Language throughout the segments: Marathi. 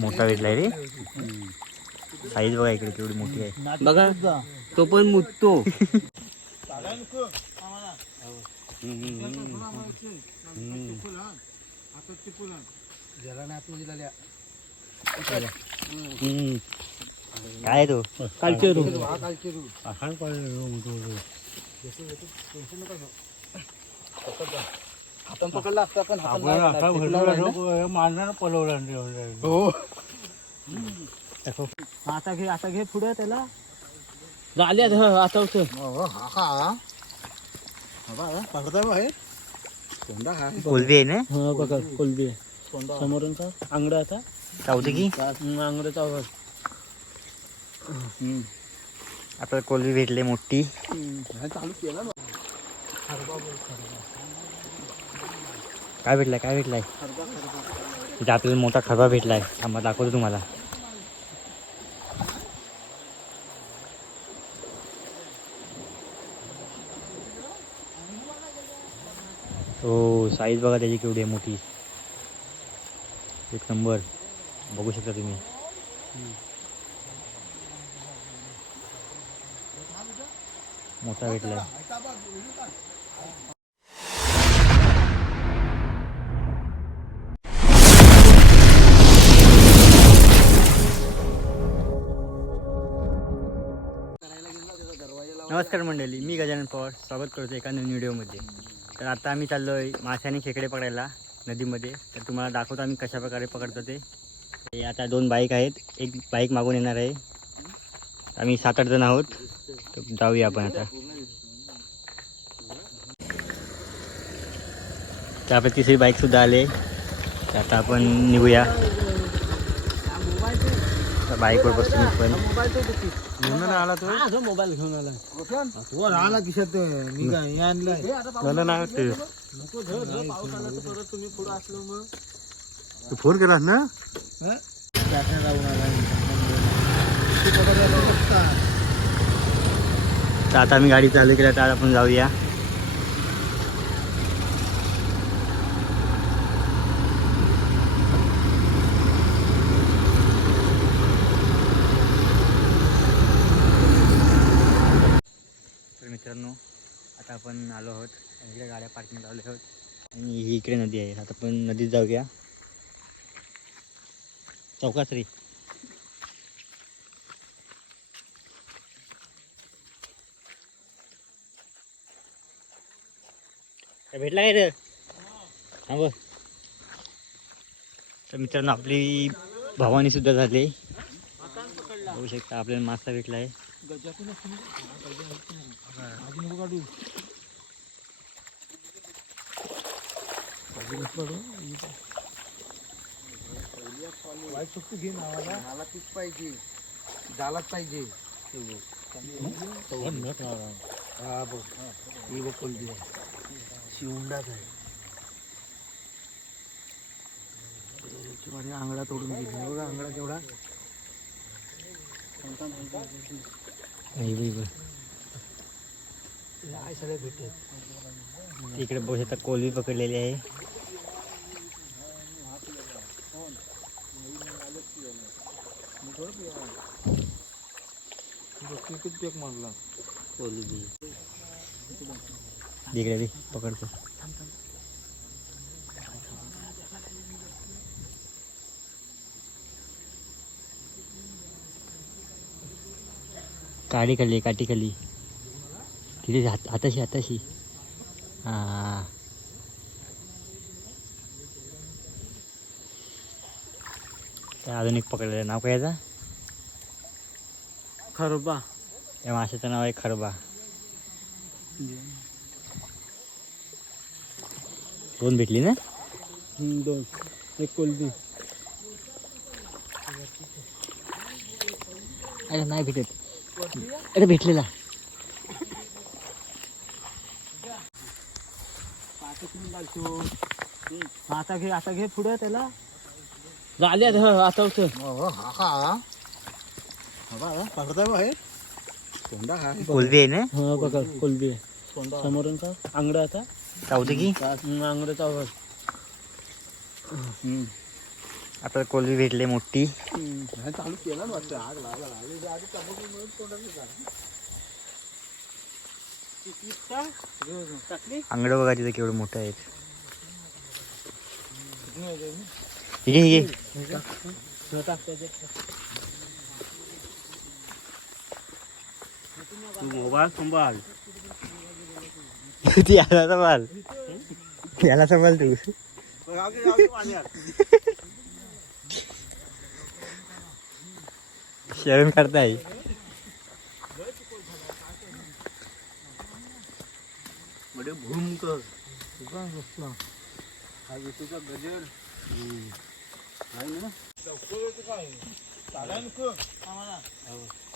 मोठा भेटलाय रे. साईज बघा इकडे केवढी मोठी आहे. बघा तो पण मुततो. काय आहे तो? कालचे रू हातानं पकडला असता पण हातानं हो आता घे आता घे पुढे त्याला. झाले आता होतं हो, हा हा. बा कोंडा हा. कोलबी आहे ना? हा बघा कोलबी आहे. समोरचा आंगडा आता. चावते की? आंगड्याचा आवाज आपल्याला कोलबी भेटले मोठी. हा चालू केला ना काय भेटलाय काय भेटलाय? इथे आपल्याला मोठा खरबा भेटलाय. थांबा दाखवतो तुम्हाला. हो साईज बघा त्याची केवढी आहे मोठी. एक नंबर. बघू शकता तुम्ही. मोठा भेटलाय. नमस्कार मंडळी मी गजानन पवार. स्वागत करतो एका नवीन व्हिडिओमध्ये. तर आता आम्ही चाललो आहे मासे आणि खेकडे पकडायला नदीमध्ये. तर तुम्हाला दाखवतो आम्ही कशाप्रकारे पकडतो ते. आता दोन बाईक आहेत. एक बाईक मागून येणार आहे. आम्ही सात आठ जण आहोत. तर जाऊया आपण आता. तर आपली तिसरी बाईकसुद्धा आले. तर आता आपण निघूया. बाईकवर बसतो मी पण घेऊन आला तो? हा मोबाईल घेऊन आला. तो. आला खिशात मी काय आणलंय मला नाही वाटतं फोन केलास ना? तर आता आम्ही गाडी चालू केल्या तर आपण जाऊया तर मित्रांनो आता आपण आलो आहोत. इकडे गाड्या पार्किंग लावल्या आहोत. आणि ही इकडे नदी आहे. आता आपण नदीत जाऊया. चौकात रे. भेटला काय रे? हा बघ तर मित्रांनो आपली भवानी सुद्धा झाली. बघू शकता आपल्याला मासा भेटला आहे घे नावाला मला तीच पाहिजे झालाच पाहिजे हा बघ ही बघ कोणती आहे शिवंडाच आहे याची माझी आंगडा तोडून गेली बघा आंगडा केवढा काय सगळे भेटत इकडे बघू शकता कोलबी पकडलेली आहे. किती पेक मारला. पकडतो काडी खाल्ली काठी खाल्ली. तिथे हात हाताशी हाताशी. हां. तर अजून एक पकडलेलं? नाव काय याचा? खरबा. या माशाचं नाव आहे खरबा. दोन भेटली ना? हम्म, दोन. एक कोलबी अरे नाही भेटत. अरे भेटलेला. आता घे आता घे पुढे त्याला. झाले आता होतं हो. हा हा. पकडताय बाहेर? कोंडा हा. कोलबी आहे ना? हा बघा कोलबी आहे समोरचा आंगडा आता. चावते की. आंगड्याचा आवाज आता कोलबी भेटले मोठी. चालू केला ना वाटतं. आग लागा लागली. आधी आंगडं बघा तिथं केवढं मोठं आहेत. ठीक आहे मोबाईल सांभाळ ती याला संभाल. याला संभाल तू. शरण करताय. म्हणजे भूम कर. गेला नाही आतमध्ये झाल्या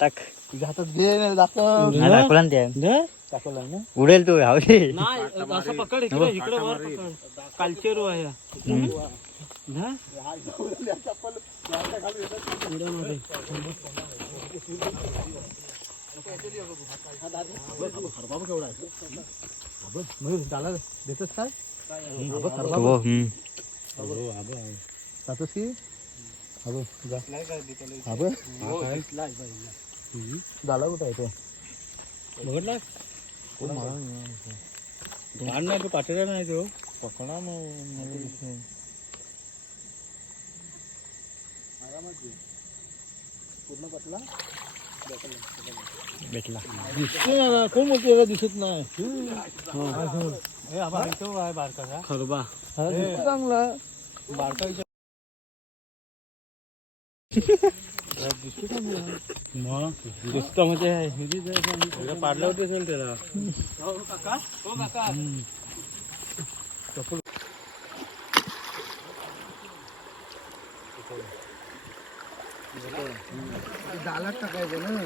टाक तुझ्या हातात घे नाही दाखव हा, दाखवला ना त्या दाखवला ना उडेल तो हाव रे नाही असं पकड इकडे इकडे वर पकड कालचे रो आहे ना? उड्यामध्ये. बाबा केवढा आहे बाबा, मयूर त्याला देतोस काय हो हम्म. की जा. अबो झाला कुठं आहे तो? बघितला कोण नाही तो? काटेला नाही तो. पकडा मग दिसतो पूर्ण पटला भेटला कोण मोठी दिसत नाही. खरबा. चांगला. बारका दिसतं पाडलं होते असेल त्याला दालात टाकायचं ना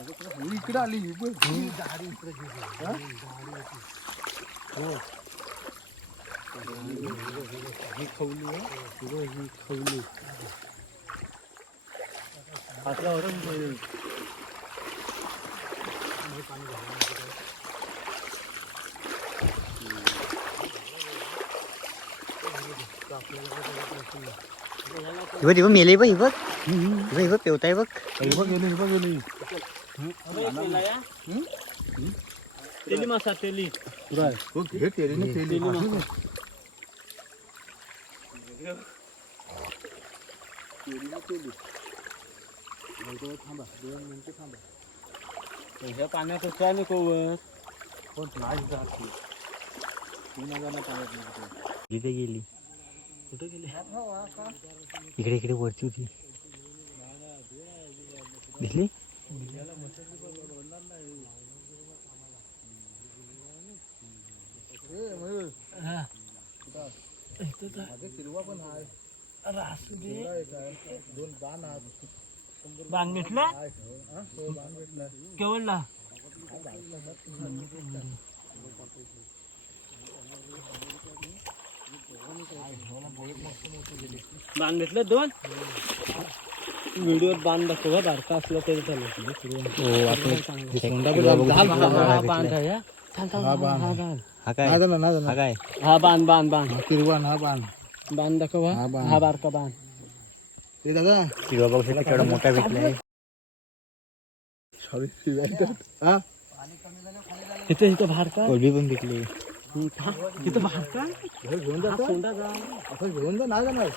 इकडे आली ही बघ. ही इकडे. हा? हो. ही खवली ही खवली हातला वरून मेले बघ हे बघ हे बघ, हे बघ पेवताय बघ ही बघ गेली, ही बघ गेली. तेली मासा तेली हो, तेलीने तेली. थांबा दोन मिनिटं थांबा ह्या पाण्यात काय नको नाही जात कुठे. जिथे गेली इकडे इकडे वरची होती दिसली माझे किरवा पण आहे किरवा एक आहे. दोन बाण आहेत बांध भेटला काय ठेव, हा? हो, बाण भेटला केवढला बांध भेटलं दोन व्हिडिओत बांध दाखव हा, बारका असला तरी चालेल. हो किरवा. हा बांध हा. हा बांध. हा बांध. हा नाही हा हा बांध बांध बांध किरवा ना बाण बांध दाखव हा. बांध. बारका बांध ते दादा. किंवा बघू केवढा मोठा भेटलाय. सॉरी. हा? इथं इथं कोलबी पण भेटली. बारका. हे घेऊन जा घेऊन जा नाही जाणार.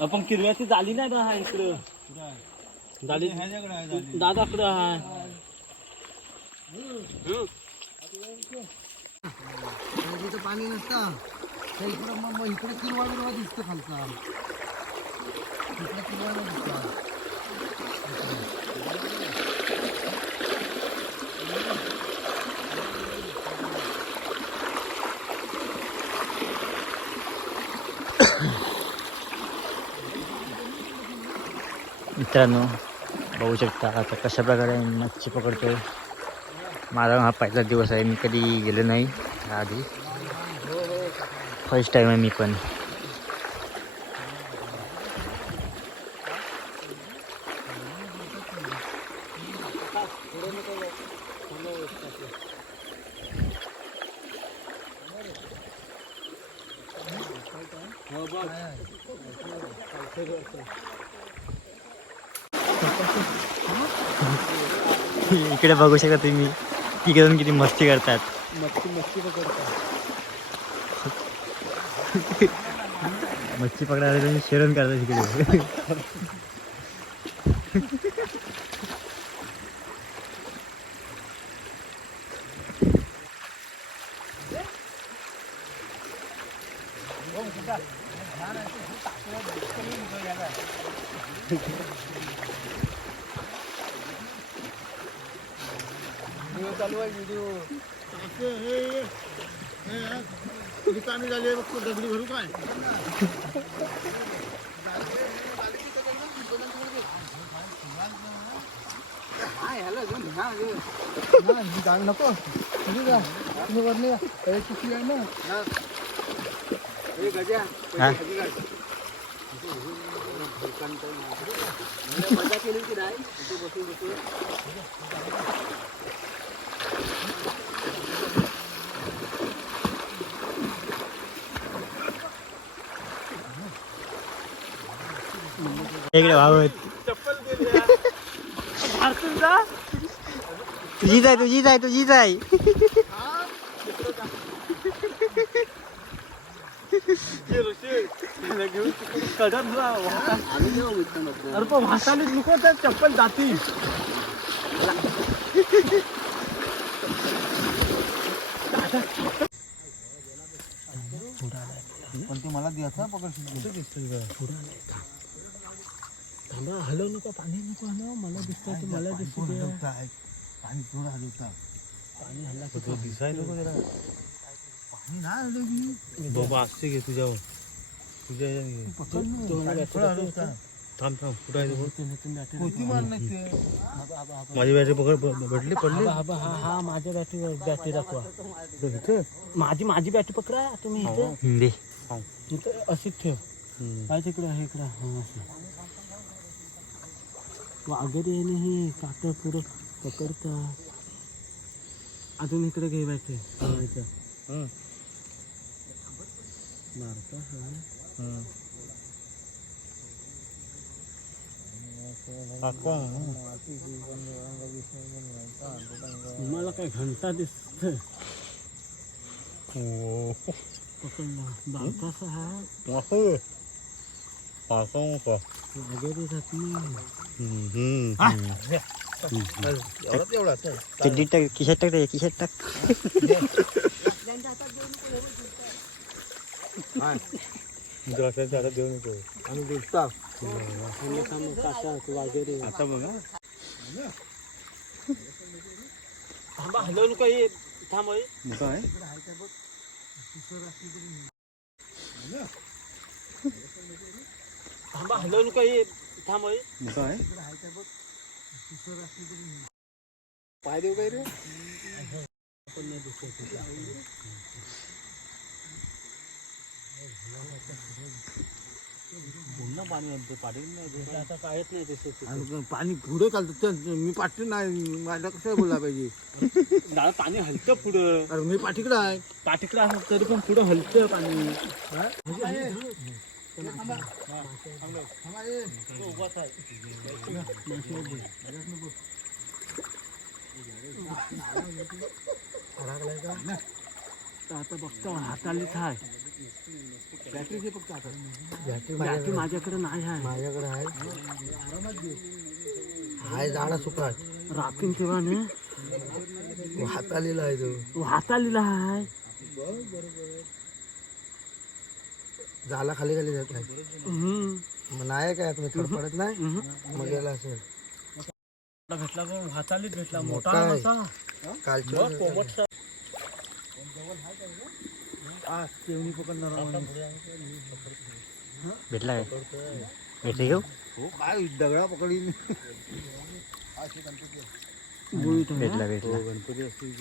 आपण किरव्याची जाली नाही ना हा इकडं. जाली दादाकडं हा. तिथं पाणी नसतं. त्या इकडं मग इकडे किरवा बिरवा दिसतं खालचा. इकडे किरवा नाही दिसतं. मित्रांनो बघू शकता आता कशा प्रकारे मच्छी पकडतो माझा हा पहिला दिवस आहे मी कधी गेलो नाही आधी. फर्स्ट टाईम आहे मी पण. इकडे बघू शकता तुम्ही. जण किती मस्ती करतात. मच्छी मच्छी पकडतात मच्छी पकडायला तुम्ही शेरण करतात इकडे व्हिडिओ आहे व्हिडिओ रिकामी झाली बघ दगडी भरू काय? नाही, गाडी नको. तुम्ही जा तुम्ही वरने या. ए, किती आहे ना? हा? इकडे भावत तुझीच आहे तुझीच आहे तुझीच आहे अरे पण नको त्या चप्पल जाती पण ते मला पकड थांबा हलव नका पाणी नको हलव मला दिसतंय ते मला दिसू दे पाणी थोडं हलवता? पाणी हल्ला दिसाय नको जरा. पाणी नाही हलवली. बाबा असते घे तुझ्यावर. तुझ्या ह्याच्याने घे. पकड ना. तो मला पाणी बॅटरी थोडं दाखव. हलवता? थांब थांब. कुठं आहे तो? कोणती मार नाही ते? माझी बॅटरी पकड पडली? हा हा माझ्या बॅटरी बॅटरी दाखवा. इथे माझी माझी बॅटरी पकडा तुम्ही इथे. दे. इथे अशीच ठेव. काय तिकडे आहे इकडे. हा असं. वाघरी आहे हे काट पुरं पकडता? अजून इकडे घे हा. मारता हा. मला काय घंटा दिसत पकडला बारकासा हा. वगैरे जात नाही. एवढाच एवढा टाक टाक रे, खिशात टाक झाडं देऊ नको आणि दिसता आता बघा थांबा हलवू नका ये थांब काय थांबा हलवू नका ये थांब हे. काय पाय देऊ काय रे? पुन्हा पाणी आणते पाणी नाही आता कायच नाही दिसत आणि पाणी पुढे चालतं ते मी पाठी नाही माझ्या कसं बोला पाहिजे? दादा पाणी हलतं पुढं. अरे मी पाठीकडे आहे. पाठीकडे असं तरी पण पुढं हलतं पाणी. आता बघतो. हातालीच आहे बॅटरी फक्त आता बॅटरी माझ्याकडे नाही आहे. माझ्याकडे आहे. हाय झाडा सुका. राखीन किंवा ने. हातालेला आहे तो. हातालीला आहे. झाला खाली खाली जात नाही. मग नाही काय तुम्ही थोडं पडत नाही. मग गेला असेल. भेटला हातालीच भेटला मोठा आहे. कालच्या भेटला काय भेटले घेऊ? हो काय दगडा पकडी बुळीत आहे ना? भेटला. भेटला गणपती असतील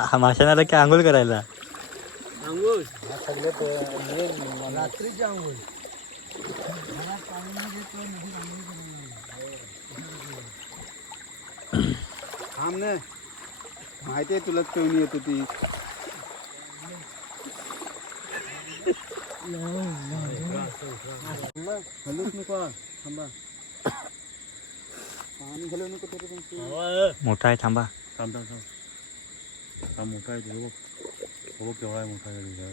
हा माशाला की आंघोळ करायला. रात्रीची आंघोळ थांब ना. माहिती आहे तुला पेवणी येत होती हलूच नको थांबा पाणी घालू नको तरी पण तू हवा. मोठा आहे थांबा. थांब थांब थांब. हा मोठा आहे तो बघ. बघ केवढा आहे मोठा आहे तुझा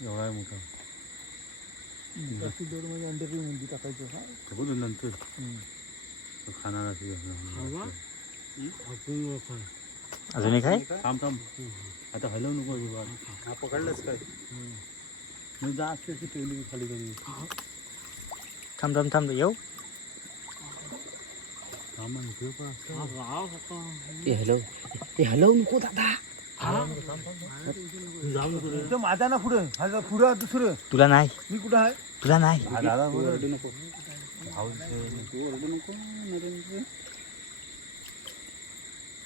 एवढा आहे मोठा. अंडरची मुंडी टाकायचं हा ते नंतर खाणार. अजून एक आहे? थांब थांब. आता हलवू नको हा पकडलंच काय? ठेवली खाली कधी थांब थांब थांब येऊ ते हलव ते हलव नको दादा रे. माझा ना पुढे माझा पुढं दुसरं। तुला नाही. मी कुठं आहे? तुला नाही. दादा. ओरडू नको ओरडू नको नरेंद्र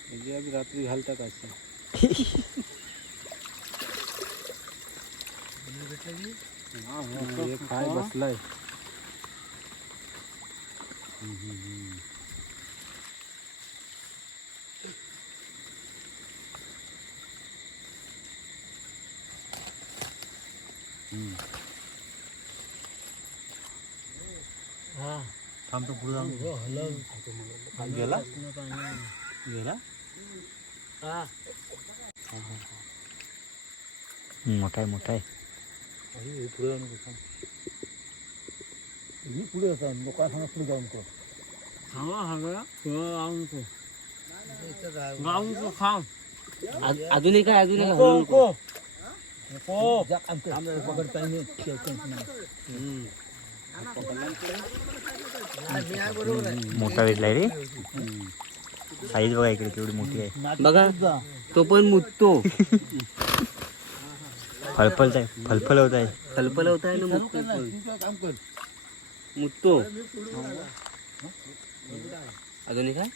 म्हणजे आज रात्री घालतात असं हा, एक काय बसलाय हम्म, हम्म, हम्म. हम्म. हा. थांब तो पुढे जाऊन गेला गेला हा हम्म, मोठा आहे मोठा आहे हे पुढे पुढे असा लोकांना पुढे जाऊन अजून एक अजून नको नको. पकडता मोठा भेटलाय रे. साईज बघा इकडे केवढी मोठी आहे. बघा. तो पण मुततो. फळफळत आहे फलफल होत आहे. कल्पना होत आहे ना. मुततो अजून इकडे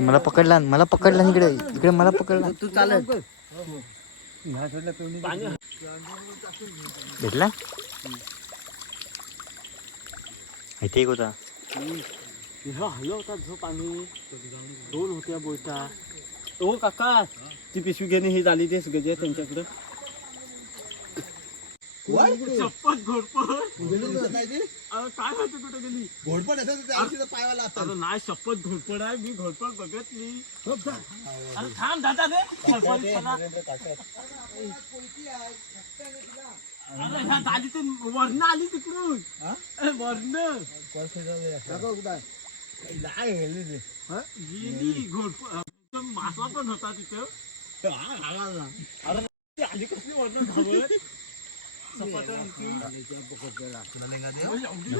मला पकडला मला पकडला इकडे इकडे मला पकडला. तू चालत भेटला? इथे एक होता. हल्लो होता झोप आणि दोन होत्या बोयता हो काका ती पिशवी घेणे ही झाली तेच गजे त्यांच्याकडे. चप्पल काय माहिती कुठे गेली? अरे नाही शपथ घोडपड आहे मी घोडपड बघत नाही. अरे थांब दादा. अरे ह्या दादीतून वर्ण आली तिकडून. वर्ण गेली घोडपड मासा पण होता तिथं. अरे ती आली कसली वर्ण धावत सपाटावरती. एवढी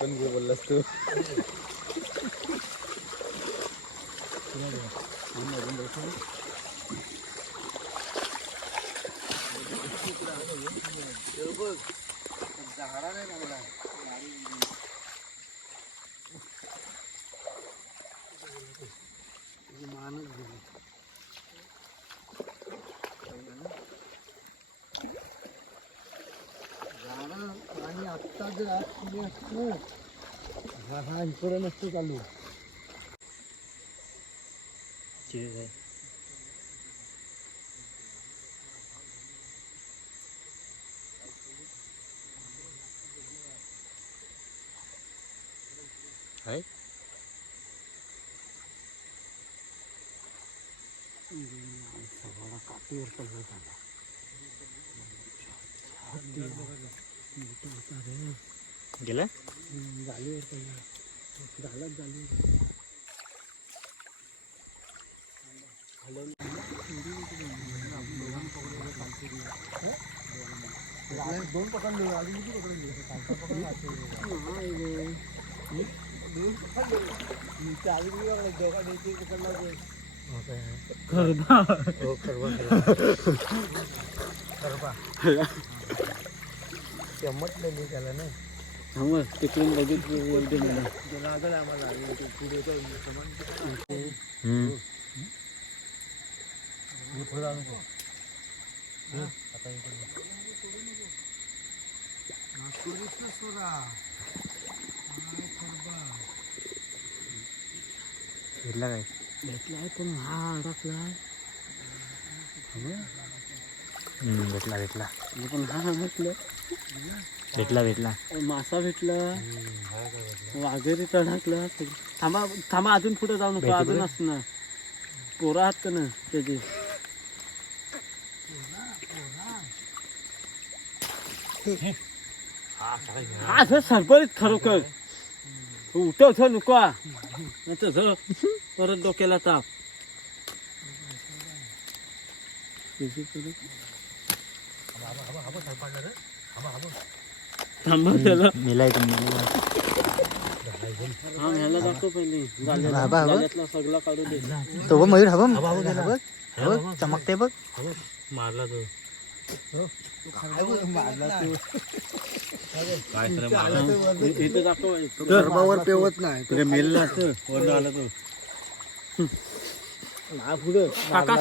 पण घे बोललास तू आणि आत्ता जर आज तुम्ही असतो हा. हा इकडे नसतो चालू. đấy Sawala kapir talaga na. Gila? Galir talaga. Galag galir. Alam hindi ko na lang ko na kantin. Ha? Doon pa kan lalo dito ko lang dito. Kantin pa kan. Ha, ini. पकडले अजून किती पकडले चमटलेली त्याला ना तिकडून बघितलं लागल आम्हाला ते पुढे तो हम्म. पुढे जाऊ नको भेटला काय? पण हा अडकलाय हम्म, भेटला भेटला. पण हा म्हटलं भेटला भेटला. मासा भेटला. वाघेरी तडाकला थांबा थांबा अजून पुढे जाऊ नको अजून असणार. पोरं आहात का ना त्याचे? हा सरपरीत खरोखर. उठव नको. नाही तर परत डोक्याला ताप. थांबा त्याला. हा ह्याला दाखव पहिले. गाल्याला- हा, हा. गाल्यातला सगळा काढू दे. तो बघ मयूर हा हा चमकते बघ. मारला तो. गर्भावर पेवत नाही. तुला मेलला वर आला तो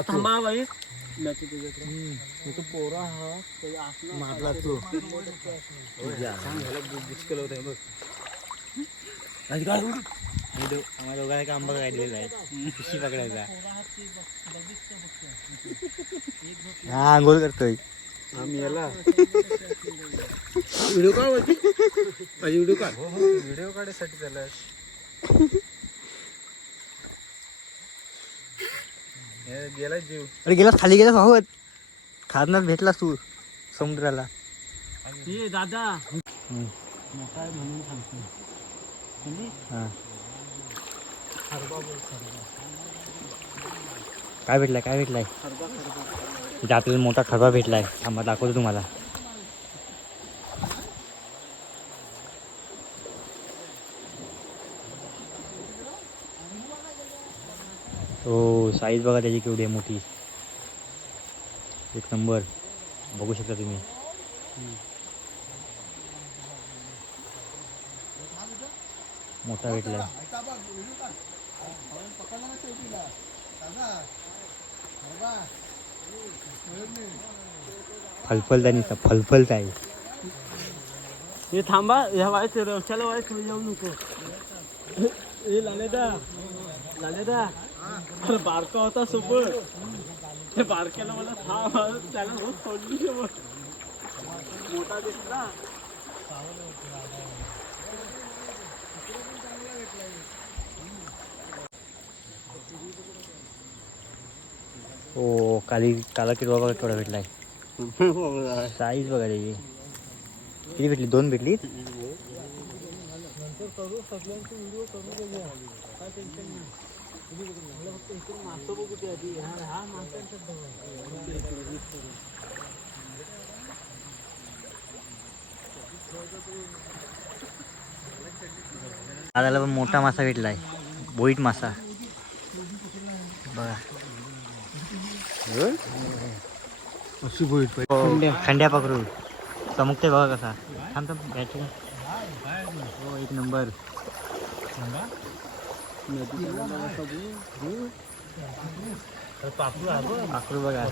थांबा बाई. पोरा हा मारला आम्हाला दोघांना आहे पिशी पकडायचा हा आंघोळ करतोय. आम्ही याला व्हिडिओ काढ माझी व्हिडिओ काढ. व्हिडिओ काढायसाठी त्याला गेला जीव. अरे गेलास खाली गेलास भावत खारनात भेटलास तू समुद्राला. ये दादा. मोठा म्हणून सांगतो हा. काय भेटलाय काय भेटलाय? इथे आपल्याला मोठा खरबा आहे थांबा दाखवतो तुम्हाला. हो साईज बघा त्याची केवढी आहे मोठी. एक नंबर बघू शकता तुम्ही. मोठा भेटला आहे फलफलता नुसता फलफलता आहे हे थांबा ह्या वाईट रवशाला वाईट जाऊ नको. हे लालेदा लालेदा. अरे बारका होता सोबत. ते बारक्याला मला थांब त्याला रोज सोडली मोठा दिसला. हो काली काला किरवा बघा केवढा भेटलाय साईज बघा त्याची. किती भेटली? दोन भेटली? दादाला पण मोठा मासा भेटलाय. बोईट मासा. बघा. अशी बोईट खंड्या पकडू. चमकते बघा कसा. थांब थांब बॅटरी हो एक नंबर. पाखरू बघा.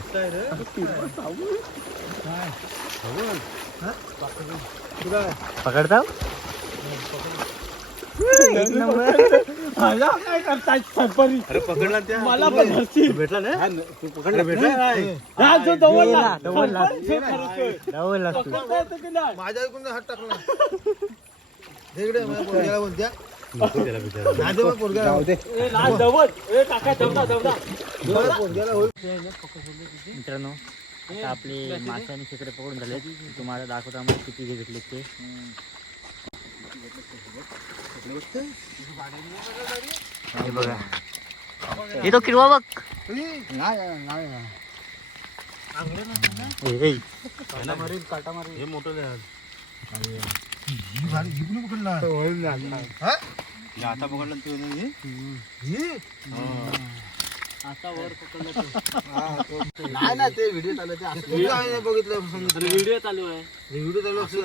पकडता एक नंबर काय करताय सरपरी अरे पकडला त्या मला पण भेटला ना तू पकडला भेटला हा जो दवडला दवडला. माझ्या हात टाकला इकडे माझ्या पोरग्याला मित्रांनो आपले मासे आणि खेकडे पकडून झाले तुम्हाला दाखवतो आम्हाला किती जे भेटले ते हे बघा. हे तो किरवा बघ. नाही नाही. हे, हे. हे मोठं ही ही हा? आता पकडलं तू हे? ही? आता वर पकडलं नाही ना ते व्हिडिओ चालू आहे, ते. व्हिडिओ चालू आहे. व्हिडिओ चालू असतो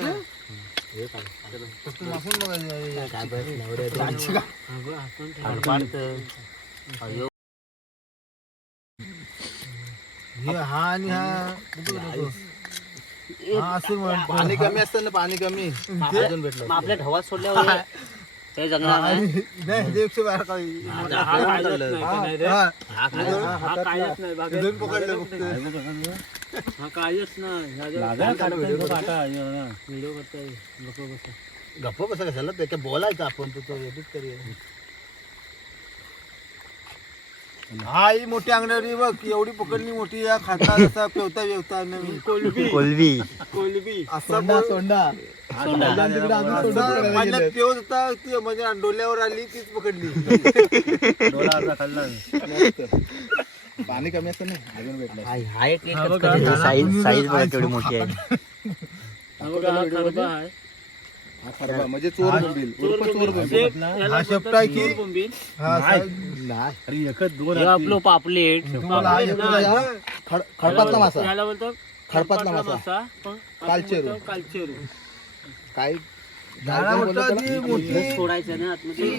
हे आणि हा. पाणी कमी असतं ना पाणी कमी. अजून भेटलं. आपल्या ढवात सोडल्यावर ते जगणार आणि- नाही ते एकशे बारा काही कायच नाही, हा, कायच व्हिडिओ करताय. गप्प बसा. गप्प कशाला? ते काय बोलायचं आपण तू तो एडिट करूया हा ही मोठी अंगडावरी बघ एवढी पकडली मोठी या खाता जसा पेवता पेवता नवीन. कोलबी. कोलबी. कोलबी. असं बोल- सोंडा. असं पाण्यात पेवत होता ती म्हणजे डोल्यावर आली तीच पकडली. पाणी कमी असतं ना अजून भेटलं साईज साईज बघा केवढी मोठी आहे हा बघा, हा खरबा आहे. हा खरबा म्हणजे चोर बोंबील चोर उर्फ चोर बोंबील. बोंबील शेप- याला हा शब्द बोलतात आहे की- चोर बोंबील. हा, साहेब. हे आपलं पापलेट तुम्हाला हा एक पापलेट नाही. खड- खडपातला मासा खडपातला मासा. पण कालचेरू. कालचेरू काय झाडा मोठा ती मोठी सोडायचं ना आतमध्ये.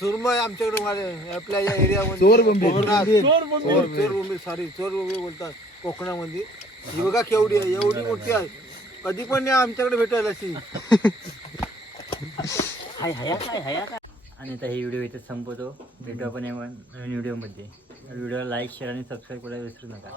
सुरमय आमच्याकडे मारे- आपल्या या एरियामध्ये चोर बोंबील. कोकणात. चोर बोंबील. चोर चोर बोंबील सॉरी चोर बोंबील बोलतात कोकणामध्ये ही बघा केवढी आहे एवढी मोठी आहे कधी पण नाही आमच्याकडे भेटेल अशी हाय, हया काय, हया काय? आणि आता ही व्हिडिओ इथे संपवतो भेटू आपण एका नवीन व्हिडिओमध्ये व्हिडिओला लाईक शेअर आणि सबस्क्राईब करायला विसरू नका